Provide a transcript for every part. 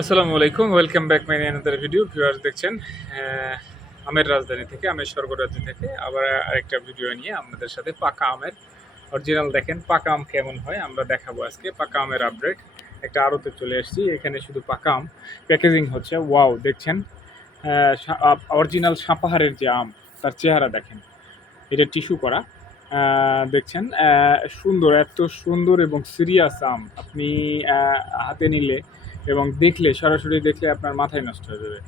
আসসালামু আলাইকুম, welcome back my another video. Viewers দেখছেন আমের রাজধানী থেকে, আমের স্বর্গরাজ্য থেকে আবার আরেকটা ভিডিও নিয়ে আপনাদের সাথে পাকা আমের অরিজিনাল দেখেন পাকা আম কেমন হয় আমরা দেখাবো আজকে। পাকা আমের আপডেট একটা আড়তে চলে এসেছি, এখানে শুধু পাকা আম প্যাকেজিং হচ্ছে। ওয়াও, দেখছেন অরিজিনাল সাপাহারের যে আম তার চেহারা দেখেন, এটা টিস্যু করা। দেখছেন সুন্দর, এত সুন্দর এবং সিরিয়াস আম আপনি হাতে নিলে এবং দেখলে, সরাসরি দেখলে আপনার মাথায় নষ্ট হয়ে যাবে।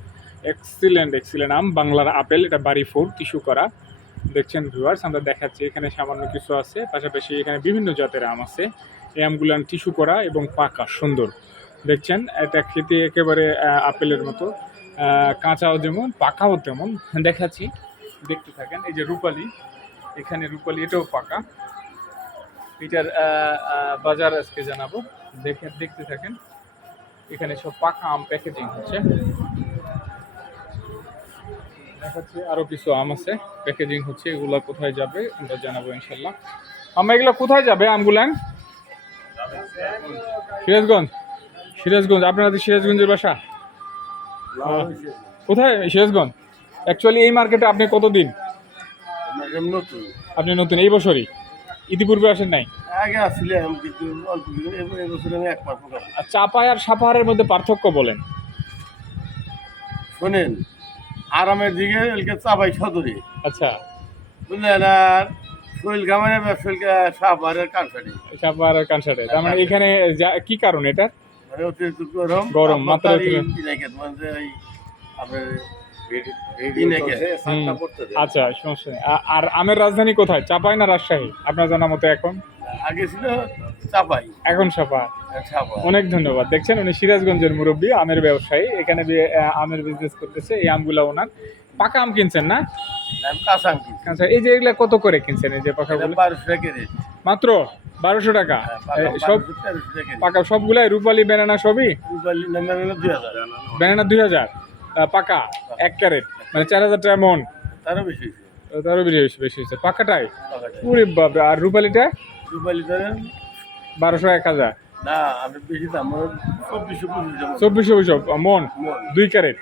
এক্সিলেন্ট আম, বাংলার আপেল, এটা বাড়ি ফোর টিস্যু করা। দেখছেন ভিউয়ার্স, আমরা দেখাচ্ছি এখানে সামান্য কিছু আছে, পাশাপাশি এখানে বিভিন্ন জাতের আম আছে। এই আমগুলো টিস্যু করা এবং পাকা সুন্দর। দেখছেন এটা খেতে একেবারে আপেলের মতো, কাঁচাও যেমন পাকাও তেমন। দেখাচ্ছি, দেখতে থাকেন। এই যে রূপালি, এখানে রূপালি, এটাও পাকা। এটার বাজার আজকে জানাবো, দেখতে থাকেন। এখানে সব পাকা আম প্যাকেজিং হচ্ছে। দেখাচ্ছি আরো কিছু আম আছে, প্যাকেজিং হচ্ছে। এগুলা কোথায় যাবে আমরা জানাবো ইনশাল্লাহ। আমরা এগুলো কোথায় যাবে আমগুলান? সিরাজগঞ্জ। আপনাদের সিরাজগঞ্জের বাসা কোথায়? সিরাজগঞ্জ। অ্যাকচুয়ালি এই মার্কেটে আপনি কতদিন? আপনি নতুন, এই বছরই? ইতিপূর্বে আসেন নাই? আগে আসছিলাম কিন্তু অল্প দিন, এবছর আমি এক মাস মতো। চাপাই আর সাপাহারের মধ্যে পার্থক্য বলেন। শোনেন, আরামের দিকে এলকে চাপাই সদরে, আচ্ছা, বুঝলেন? আর শৈল গামানে শৈলকে সাপারের কানসারি। সাপাহার আর কানসাটে, তার মানে এখানে কি কারণ এটা? মানে অতিরিক্ত গরম, মাত্রা আচ্ছা, সমস্যা নেই। আর আমের রাজধানী কোথায়, চাপাই না রাজশাহী আপনার জানা মতো? এখন আগে ছিল চাপাই, এখন সাপাহার। অনেক ধন্যবাদ। দেখছেন, উনি সিরাজগঞ্জের মুরব্বী, আমের ব্যবসায়ী, এখানে আমের বিজনেস করতেছে। এই আমগুলা ওনার। পাকা আম কিনছেন না? আচ্ছা, এই যে এগুলা কত করে কিনছেন? এই যে পাকাগুলো 1200 টাকা রেট, মাত্র 1200 টাকা। সব পাকা সবগুলাই রূপালি ব্যানানা সবই? ব্যানানা 2000 পাকা, 1 ক্যারেট, মানে 4000 টাকা মন। তারও বেশি, তারও বেশি হয়েছে পাকাটাই। পুরি বাবা। আর রূপালিটা? রূপালি ধরেন 1200 1000 না, আমি বেশি দাম 2400 মন, 2 ক্যারেট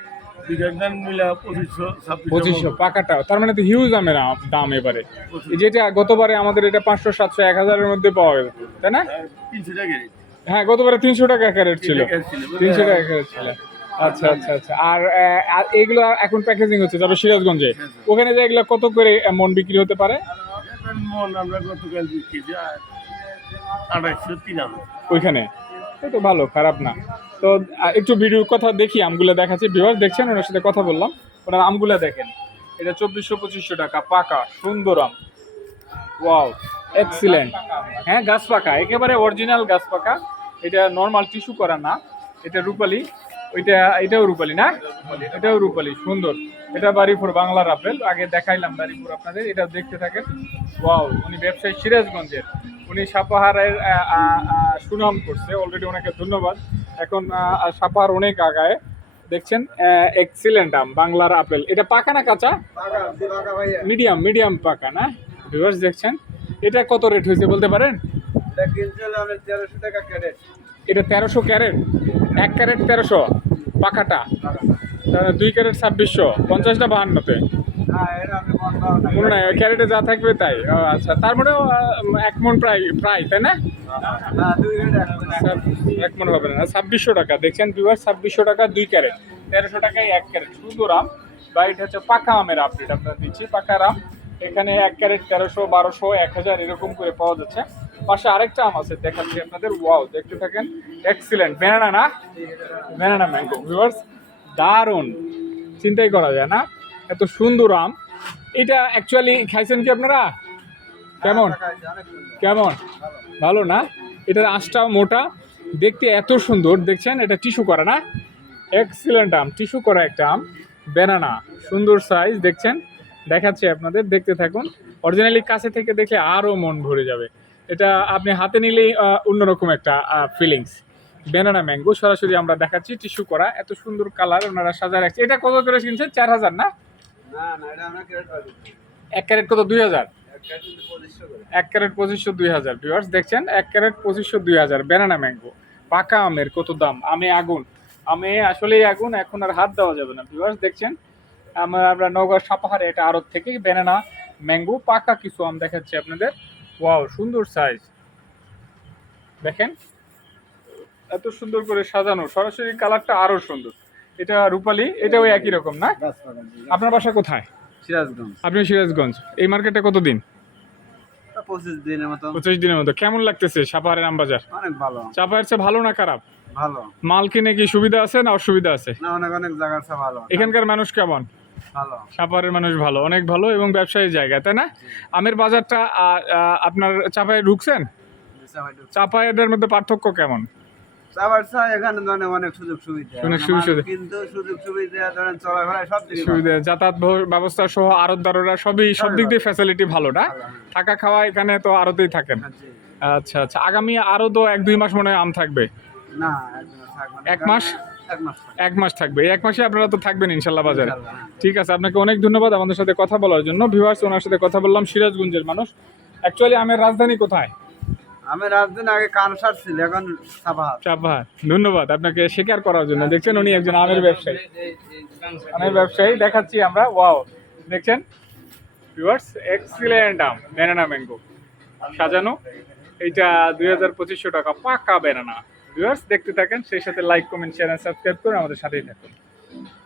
2500 পাকাটা। তার মানে তো হিউজ আমের দাম এবারে। যেটা গতবারে আমাদের এটা 500 700 1000-এর মধ্যে পাওয়া যেত, তাই না? 300 টাকা রেট। হ্যাঁ, গতবারে 300 টাকা ক্যারেট ছিল, 300 টাকা ক্যারেট ছিল। আচ্ছা। আর এগুলো এখন প্যাকেজিং হচ্ছে যাবে সিরাজগঞ্জে। ওখানে যে এগুলো কত করে মন বিক্রি হতে পারে? মন আমরা গতকাল বিক্রি 250-300। ওইখানে তো ভালো, খারাপ না। তো একটু ভিডিওর কথা দেখি, আমগুলো দেখাচ্ছি। ভিউয়ার্স দেখছেন, ওনার সাথে কথা বললাম। ওনার আমগুলো দেখেন, এটা 2400-2500 টাকা পাকা সুন্দর আম। Wow, excellent. হ্যাঁ, গাছ পাকা, একেবারে অরিজিনাল গাছ পাকা। এটা নর্মাল টিস্যু করা না, এটা রূপালি। এটাও রূপালি না? এটাও রূপালি, সুন্দর। এটা বাড়িপুর, বাংলার আপেল। আগে দেখাইলাম বাড়িপুর আপনাদের, এটা দেখতে থাকেন। ওয়াও, উনি ব্যবসায়ী সিরাজগঞ্জের, উনি সাপাহারের সুনাম করছে অলরেডি, ওনাকে ধন্যবাদ। এখন সাপাহার অনেক আগায়। দেখছেন এক্সিলেন্ট আম, বাংলার আপেল। এটা পাকা না কাঁচা? মিডিয়াম পাকা না? ভিউয়ার্স দেখছেন, এটা কত রেট হয়েছে বলতে পারেন? এটা 1300 ক্যারেট, 1 ক্যারেট 1300 পাকাটা। 2 ক্যারেট 2600, 50টা 52-তে। মনে নাই, ক্যারেটে যা থাকবে তাই। আচ্ছা, তার মানে 1 মন প্রায়, তাই না? 1 মন হবে না, 2600 টাকা। দেখছেন ভিউয়ার্স, 2600 টাকা 2 ক্যারেট, 1300 টাকায় 1 ক্যারেট। সুন্দর আম। বা এটা হচ্ছে পাকা আমের আপডেট আপনারা দিচ্ছি, পাকা আম। এখানে 1 ক্যারেট 1300, 1200, 1000 এরকম করে পাওয়া যাচ্ছে। পাশে আরেকটা আম আছে, দেখাচ্ছি আপনাদের। ওয়াও, দেখতে থাকেন। এক্সিলেন্ট ব্যানানা না? Banana mango. ভিউয়ার্স দারুণ, চিন্তাই করা যায় না এত সুন্দর আম। এটা অ্যাকচুয়ালি খাইছেন কি আপনারা? কেমন ভালো না? এটার আঁশটা মোটা, দেখতে এত সুন্দর। দেখছেন, এটা টিস্যু করা না? এক্সিলেন্ট আম, টিস্যু করা একটা আম, ব্যানানা, সুন্দর সাইজ। দেখছেন, দেখাচ্ছি আপনাদের, দেখতে থাকুন। অরিজিনালি কাছে থেকে দেখলে আরও মন ভরে যাবে। এটা আপনি হাতে নিলেই অন্যরকম একটা ফিলিংস। ব্যানানা ম্যাঙ্গো সরাসরি আমরা দেখাচ্ছি, টিস্যু করা, এত সুন্দর কালার ওনারা সাজা রাখছে। এটা কত করে কিনছেন? 4000 না? 1 ক্যারেট কত? 2000। 1 ক্যারেট 2500, 2000। ভিউয়ার্স দেখছেন, 1 ক্যারেট 2500, 2000 ব্যানানা ম্যাঙ্গো। পাকা আমের কত দাম, আমে আগুন। আমে আসলেই আগুন, এখন আর হাত দেওয়া যাবে না। ভিউয়ার্স দেখছেন আমরা নওগাঁ সাপাহারে এটা আড়ত থেকে ব্যানানা ম্যাঙ্গো পাকা কিছু আম দেখাচ্ছি আপনাদের। ওয়াও, সুন্দর সাইজ দেখেন, এত সুন্দর করে সাজানো, সরাসরি কালারটা আরো সুন্দর। এটা রূপালী, এটাও একই রকম না? আপনার বাসা কোথায়? সিরাজগঞ্জ। আপনি সিরাজগঞ্জ। এই মার্কেটে কতদিন? 25 দিনের মতো। 25 দিনের মতো। কেমন লাগতেছে সাপাহারের আম বাজার? অনেক ভালো। চাপায়ের চেয়ে ভালো না খারাপ? ভালো। মাল কিনে কি সুবিধা আছে না অসুবিধা আছে? না, অনেক অনেক জায়গার চেয়ে ভালো। এখানকার মানুষ কেমন? ভালো। সাপাহারের মানুষ ভালো, অনেক ভালো এবং ব্যবসায়ী জায়গা, তাই না? আমের বাজারটা আপনার চাপায়ে ঢুকছেন? চাপায়ের মধ্যে পার্থক্য কেমন? আবার এখানে ধরেন অনেক সুযোগ সুবিধা, অনেক সুযোগ সুবিধা। কিন্তু সুযোগ সুবিধা ধরেন চলাফেরা সব দিকে সুবিধা, যাতায়াত ব্যবস্থা সহ আড়তদাররা সব দিক দিয়ে ফ্যাসিলিটি ভালো না? থাকা খাওয়া এখানে তো আড়তেই থাকেন। আচ্ছা আচ্ছা, আগামী আরো তো 1-2 মাস মনে হয় আম থাকবে? না, এক মাস? এক মাস থাকবে। এই এক মাসে আপনারা তো থাকবেন ইনশাল্লাহ বাজারে। ইনশাল্লাহ। ঠিক আছে, আপনাকে অনেক ধন্যবাদ আমাদের সাথে কথা বলার জন্য। ভিউয়ার্স, ওনার সাথে কথা বললাম, সিরাজগঞ্জের মানুষ। অ্যাকচুয়ালি আমের রাজধানী কোথায়? আমি রাজদিন আগে কানসার ছিল, এখন সাপাহার। চাপাহার। ধন্যবাদ আপনাকে স্বীকার করার জন্য। দেখছেন উনি একজন আমের ব্যবসায়ী, আমের ব্যবসায়ী দেখাচ্ছি আমরা। ওয়াও, দেখছেন ভিউয়ার্স, এক্সিলেন্ট আম, ব্যানানা ম্যাঙ্গো সাজানো। এইটা 2250 টাকা পাকা ব্যানানা। ভিউয়ার্স দেখতে থাকেন, সেই সাথে লাইক কমেন্ট শেয়ার সাবস্ক্রাইব করে আমাদের সাথেই থাকুন।